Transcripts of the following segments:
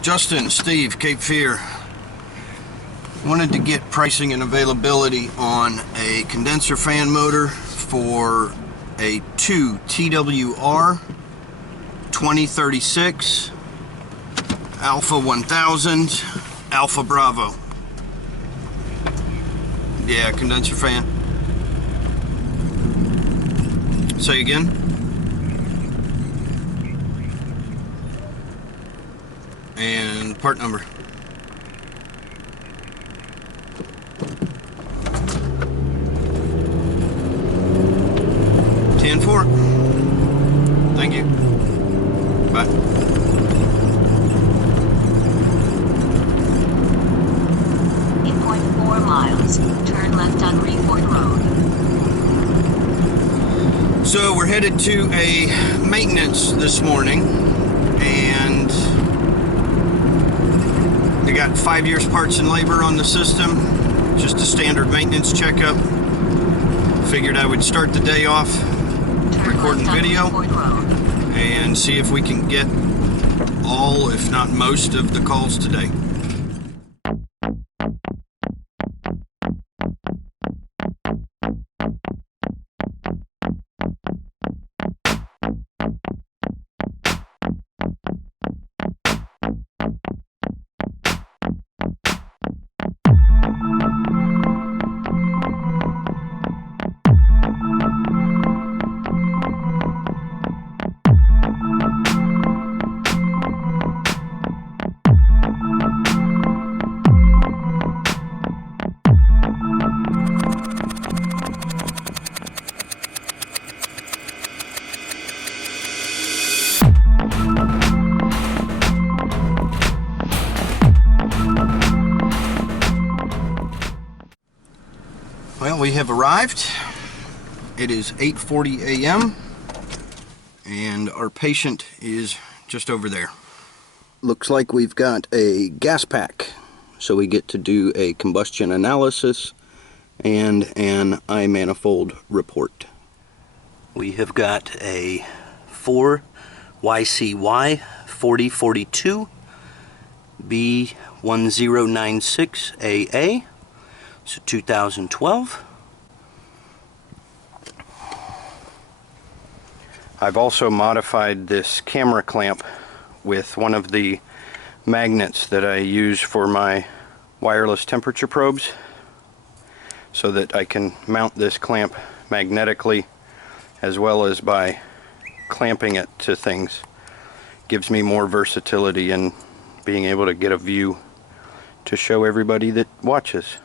Justin, Steve, Cape Fear. Wanted to get pricing and availability on a condenser fan motor for a 2 TWR 2036 Alpha 1000 Alpha Bravo. Yeah, condenser fan. Say again? And part number. $10-4. Thank you. Bye. 8.4 miles. Turn left on Report Road. So we're headed to a maintenance this morning, and they got 5 years parts and labor on the system. Just a standard maintenance checkup. Figured I would start the day off recording video and see if we can get all, if not most, of the calls today. Well, we have arrived. It is 8:40 a.m. and our patient is just over there. Looks like we've got a Gaspack, so we get to do a combustion analysis and an I-manifold report. We have got a 4YCY 4042 B1096AA. So 2012. I've also modified this camera clamp with one of the magnets that I use for my wireless temperature probes, so that I can mount this clamp magnetically as well as by clamping it to things. Gives me more versatility in being able to get a view to show everybody that watches.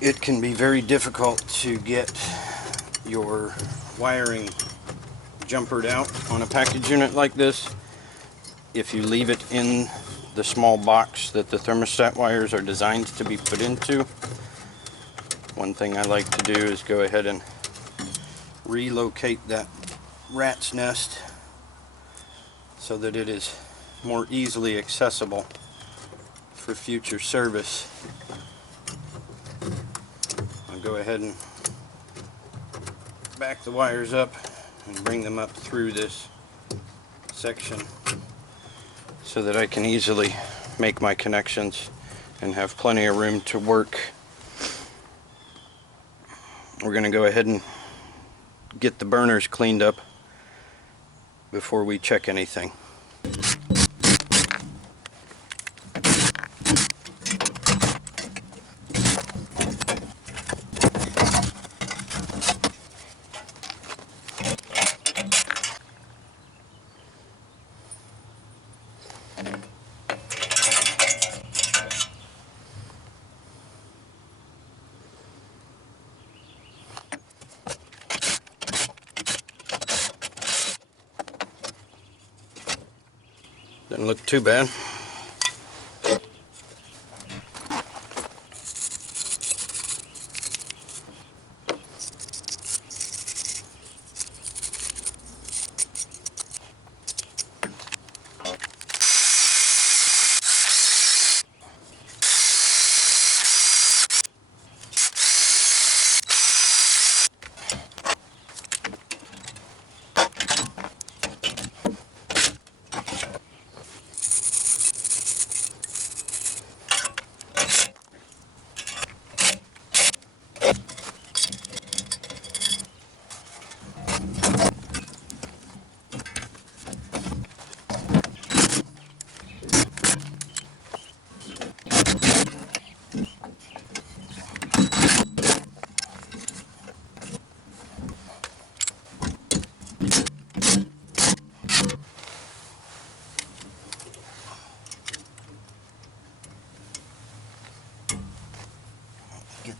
It can be very difficult to get your wiring jumpered out on a package unit like this if you leave it in the small box that the thermostat wires are designed to be put into. One thing I like to do is go ahead and relocate that rat's nest so that it is more easily accessible for future service. Go ahead and back the wires up and bring them up through this section so that I can easily make my connections and have plenty of room to work. We're going to go ahead and get the burners cleaned up before we check anything. Doesn't look too bad.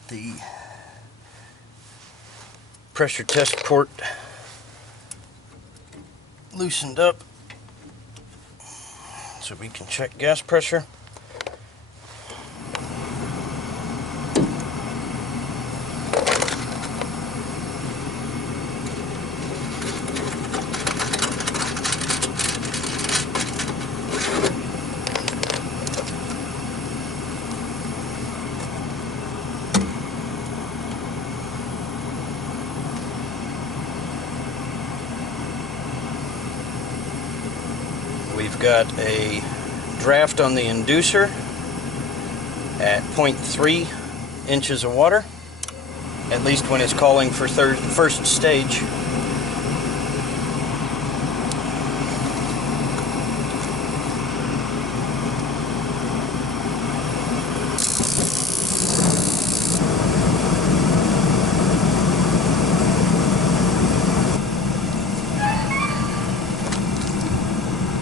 the pressure test port loosened up so we can check gas pressure. We've got a draft on the inducer at 0.3 inches of water, at least when it's calling for first stage.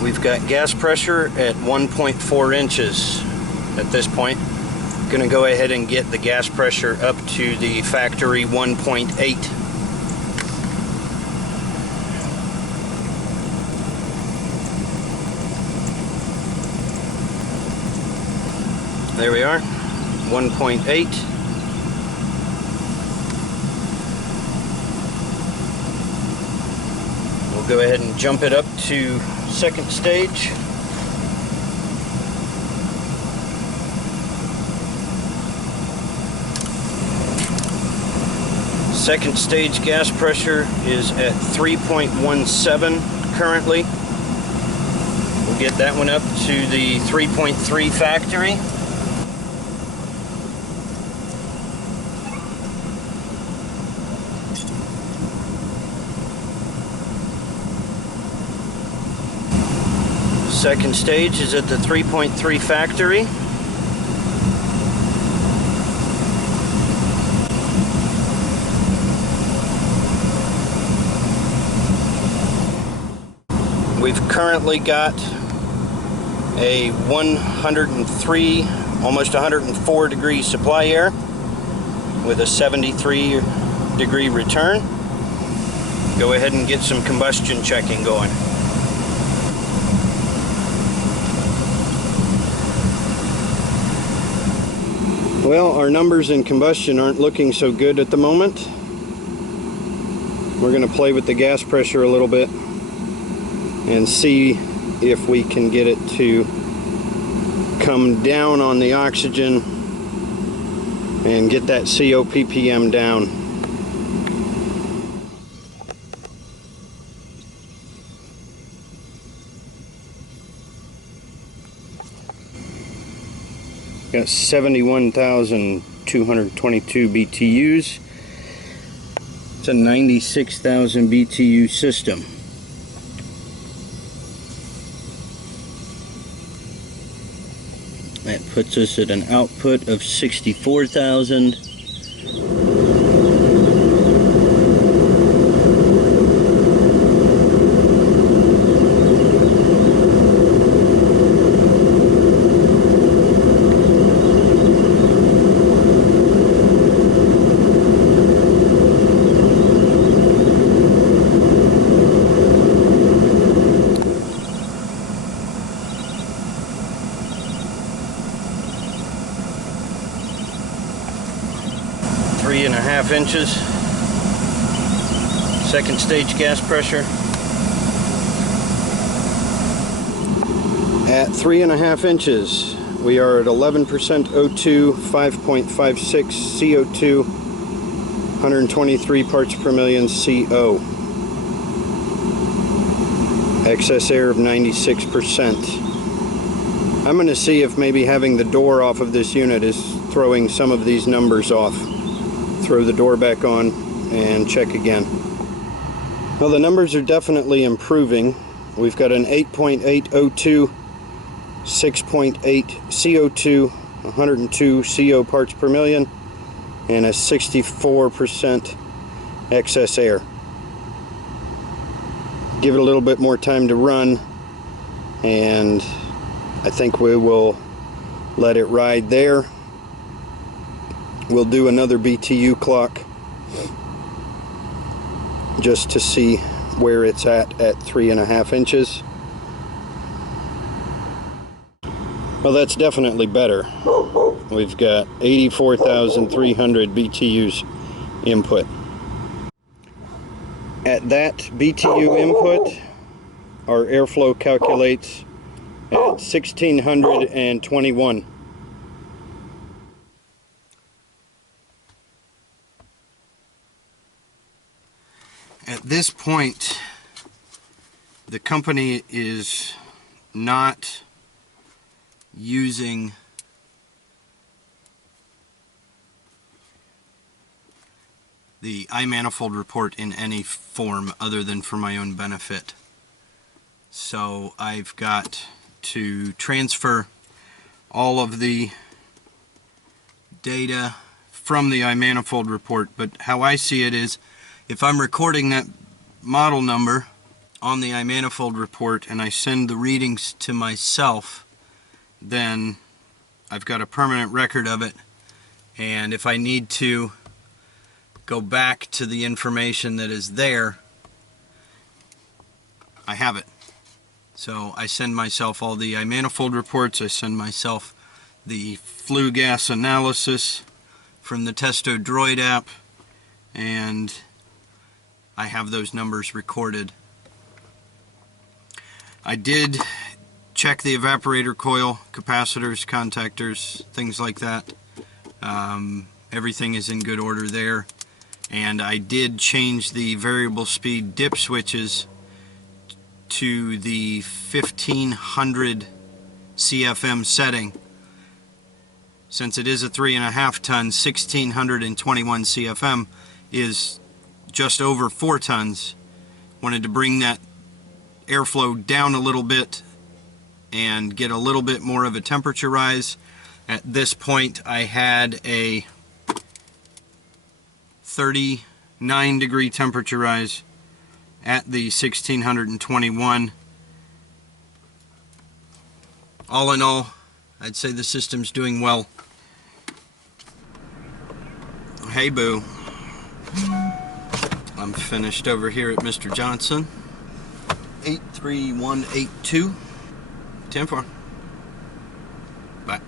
We've got gas pressure at 1.4 inches at this point. Gonna go ahead and get the gas pressure up to the factory 1.8. There we are, 1.8. We'll go ahead and jump it up to second stage. Second stage gas pressure is at 3.17 currently. We'll get that one up to the 3.3 factory. Second stage is at the 3.3 factory. We've currently got a 103, almost 104 degree supply air with a 73 degree return. Go ahead and get some combustion checking going. Well, our numbers in combustion aren't looking so good at the moment. We're going to play with the gas pressure a little bit and see if we can get it to come down on the oxygen and get that COPPM down. Got 71,222 BTUs. It's a 96,000 BTU system. That puts us at an output of 64,000. Three and a half inches. Second stage gas pressure. At 3.5 inches, we are at 11% O2, 5.56 CO2, 123 parts per million CO. Excess air of 96%. I'm going to see if maybe having the door off of this unit is throwing some of these numbers off. Throw the door back on and check again. Well, the numbers are definitely improving. We've got an 8.8 O2, 6.8 CO2, 102 CO parts per million, and a 64% excess air. Give it a little bit more time to run, and I think we will let it ride there we'll do another BTU clock just to see where it's at 3.5 inches. Well, that's definitely better. We've got 84,300 BTUs input. At that BTU input, our airflow calculates at 1,621. At this point, the company is not using the iManifold report in any form other than for my own benefit. So I've got to transfer all of the data from the iManifold report, but how I see it is, if I'm recording that model number on the iManifold report and I send the readings to myself, then I've got a permanent record of it, and if I need to go back to the information that is there, I have it. So I send myself all the iManifold reports, I send myself the flue gas analysis from the Testo Droid app, and I have those numbers recorded. I did check the evaporator coil, capacitors, contactors, things like that. Everything is in good order there. And I did change the variable speed dip switches to the 1500 CFM setting. Since it is a 3.5 ton, 1621 CFM is just over 4 tons. Wanted to bring that airflow down a little bit and get a little bit more of a temperature rise. At this point I had a 39 degree temperature rise at the 1621. All in all, I'd say the system's doing well. Hey boo. I'm finished over here at Mr. Johnson. 83182. 10-4. Bye.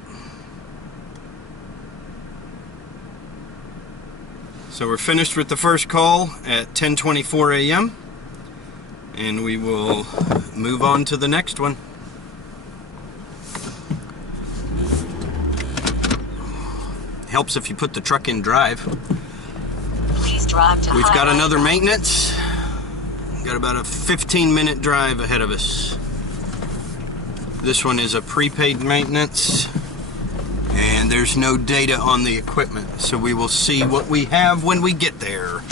So we're finished with the first call at 10:24 a.m. and we will move on to the next one. Helps if you put the truck in drive. Please drive to We've got highway another sign. maintenance. Got about a 15-minute drive ahead of us. This one is a prepaid maintenance, and there's no data on the equipment, so we will see what we have when we get there.